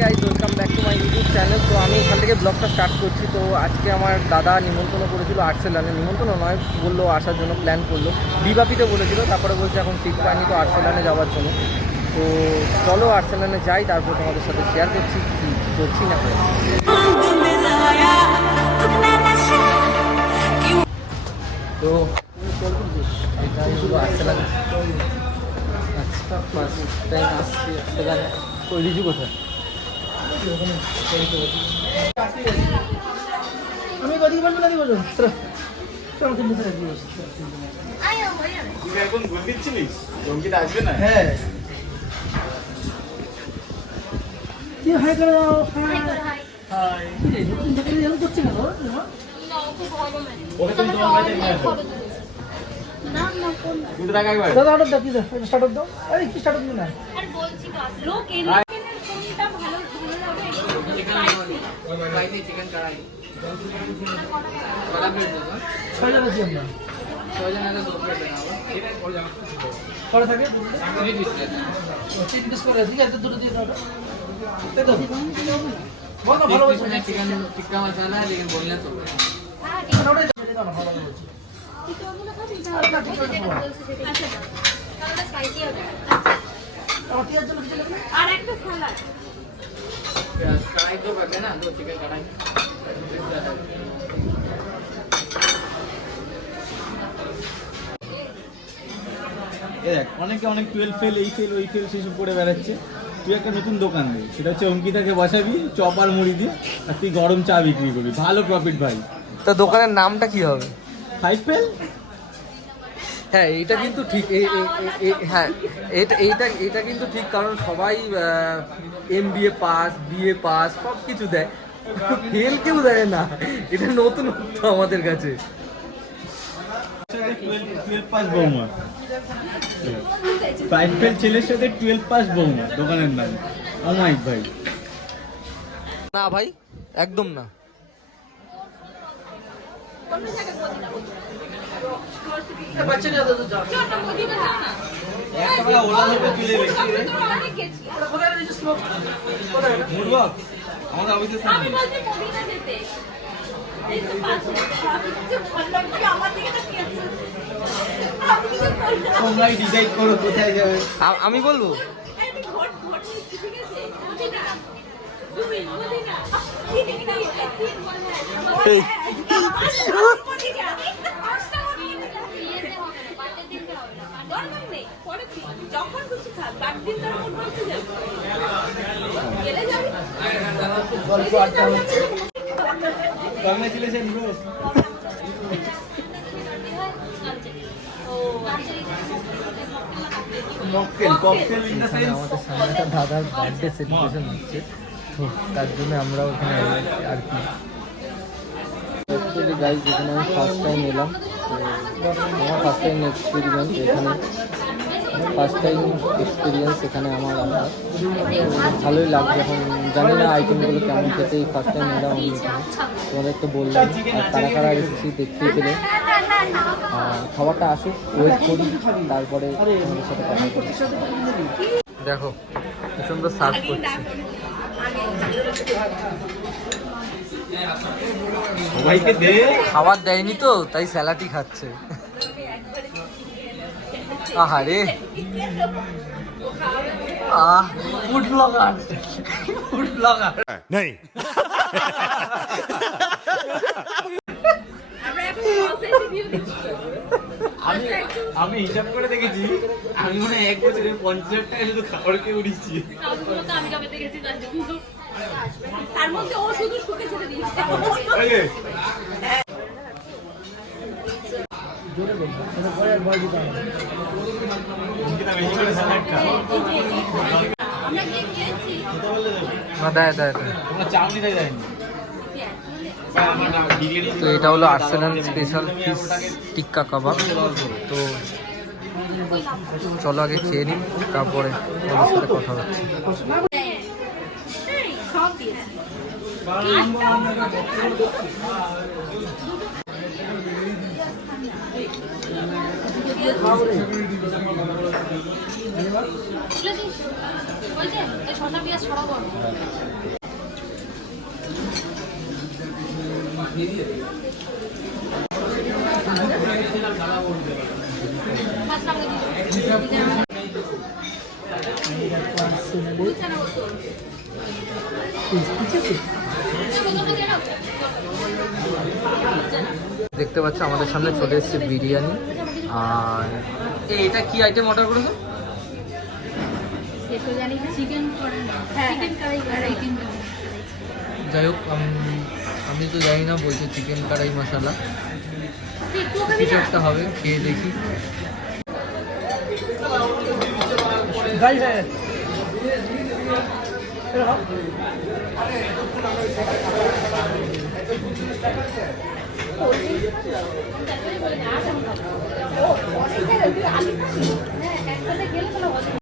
Guys, welcome back to my YouTube channel. তো আমি এখান থেকে ব্লগটা স্টার্ট করছি। তো আজকে আমার দাদা নিমন্ত্রণ করেছিল আর্সেলানে, নিমন্ত্রণ নয়, বললো আসার জন্য প্ল্যান করলো, বিবাপিতে বলেছিল, তারপরে বলছে এখন সিট পাইনি তো আর্সেলানে যাওয়ার জন্য। তো চলো আর্সেলানে যাই, তারপর তোমাদের সাথে শেয়ার করছি কী করছি না করছি। তো এটাই হলো আর্সেলান। আচ্ছা, ফার্স্ট টাইম আসছি আর্সেলানে। ওই রিজু কোথায়? আমি গদিকে বলবো না দিব চলো চলো কিন্তু স্যার দিব তুই এখন গোল দিচ্ছিলিস? জঙ্গিটা আসবে না? হ্যাঁ কি হাই করে দাও হাই হাই। রে নতুন দেখে যাও করছিস না তোর না, ওকে ভয় পাবে না। ওকে তুমি তোমার বাড়িতে নিয়ে আসো। না, না, কোন না। কিন্তু টাকা একবার। দাদা অর্ডার দাও কি দাও স্টার্ট দাও আরে কি স্টার্ট দিও না আর বলছি তো আসলে লোক এলিফ্যান্টের কোনটা ভালো হবে? চিকেন কড়াই ছয় জন আছি আমরা পরে থাকে তিন পিস করে ঠিক আছে দুটো দিয়ে দাও তাই তো বলো ভালো বলছো চিকেন টিক্কা মশলা लेकिन बोलना तो হ্যাঁ, ঠিক আছে। ওটাই দাও না ভালো বলছো চিকেনগুলো খাবি? আচ্ছা, ঠিক আছে, যেটা বাবা। বলছি সেটাই। আচ্ছা, তাহলে স্পাইসি হবে। আমার টিয়ার জন্য কিছু লাগবে আর একটা স্যালাড। कढ़ाई तो कर देना, दो चिकन कढ़ाई। এ দেখ, অনেকে অনেক 12 ফেল, এই ফেল, ওই ফেল সেসব করে বেড়াচ্ছে। তুই একটা নতুন দোকান দে, সেটা হচ্ছে অঙ্কিতাকে বসাবি, চপ আর মুড়ি দিয়ে, আর তুই গরম চা বিক্রি করবি, ভালো প্রফিট ভাই। তা দোকানের নামটা কি হবে? 5 ফেল। হ্যাঁ, এইটা কিন্তু ঠিক। হ্যাঁ, এইটা কিন্তু ঠিক, কারণ সবাই MBA পাস, BA পাস সব কিছু দেয়, ফেল কেউ দেয় না। এটা নতুনত্ব আমাদের কাছে। 12 পাস বৌমা, 5 ফেল ছেলের সাথে 12 পাস বৌমা, দোকানের নাম অমায়িক ভাই। না ভাই, একদম না। বাচ্চা নিয়ে দাও যাও ছোট মুদিটা দাও না। একটা ওলা হতে তুলে রেখে রে তোর অনেক গেছি। ওটা কোথায় রেজিস্টার কোথায় মুড়বা আমাদের অফিসের আমি সামনে। বলছি মদিনা যেতে। এই তো পাঁচ মিনিট। আমি কিছু বললাম কি আমার দিকে তাকিয়ে আছে। আমি কিছু বললাম। তোমরাই ডিসাইড করো কোথায় যাবে। আমি বলবো এই ঘট ঘট ঠিক আছে? মদিনা। তুমি মদিনা। কি ঠিক না? তিন বলে। এই। মদিনা। পাঁচটা মদিনা। ইয়েতে হবে না, বার্থডে দিনটা হবে না। দরকার নেই। পরে তুই যখন খুশি খা। বার্থডে দিন তোর কোন বলতে যাবে? গেলে যাবি? গল্প আড্ডা হচ্ছে congratulation bro. Mocktail cocktail in the এখানে সেন্স। আমাদের সামনে একটা দাদার বার্থডে সেলিব্রেশন হচ্ছে, তো তার জন্য আমরা ওখানে এলাম আর কি। অ্যাকচুয়ালি গাইজ, এখানে আমি ফার্স্ট টাইম এলাম, তো আমার ফার্স্ট টাইম এক্সপিরিয়েন্স এখানে, এখানে আমার আসা। তো ভালোই লাগছে। এখন জানি না আইটেমগুলো কেমন খেতে, এই ফার্স্ট টাইম এলাম আমি এখানে, তোমাদের তো বললাম। আর কারা কারা এসেছি দেখতে পেলে। খাবারটা আসুক, ওয়েট করি, তারপরে তোমাদের সাথে কথা বলি। দেখো কি সুন্দর সার্ভ করছে। সবাইকে দে। খাবার দেয়নি তো, তাই স্যালাডই খাচ্ছে। আহারে, ফুড ব্লগার, ফুড ব্লগার। नहीं আমরা এখন সসেজ রিভিউ দিচ্ছি। আমি আমি হিসাব করে দেখেছি, আমি মনে হয় 1 বছরে 50,000 টাকা শুধু খাবার খেয়ে উড়িয়েছি। তারপরে তো আমি জবে দেখেছি তার জন্য। তার মধ্যে ও শুধু শুকে ছেড়ে দিয়েছে। এই যে, জোরে বলবো এটা পরে আর ভয় দিতে হবে অঙ্কিতা বেশি করে স্যালাড খা। আমরা কি খেয়েছি? না, দেয় দেয় দেয়। তোমরা চাউনি দেয় যায়নি। আমার না বিরিয়ানি। তো এটা হলো আর্সেনাল স্পেশাল ফিশ টিক্কা কাবাব। তো চলো আগে খেয়ে নিই, তারপরে তোমাদের সাথে কথা হচ্ছে। এই, সব দিয়েছি। বুঝেছিস? হয়েছে? এই শসা পেঁয়াজ ছড়াবো আমি। মাছ নামলে দিও। বুঝছে না বলতো। ছোটটা দিয়ে নাও। দেখতে পাচ্ছ আমাদের সামনে চলে এসেছে বিরিয়ানি। আর এটা কি আইটেম অর্ডার করেছো? এতো জানি চিকেন করে না। চিকেন কারি করে চিকেন কারি। যাই হোক আমি তো জানি না, বলছে চিকেন কড়াই মশলা, তুই একটু খাবি কিছু না? একটা হবে, খেয়ে দেখি। গাই হ্যাঁ হ্যাঁ, একসাথে গেলে তাহলে হবে।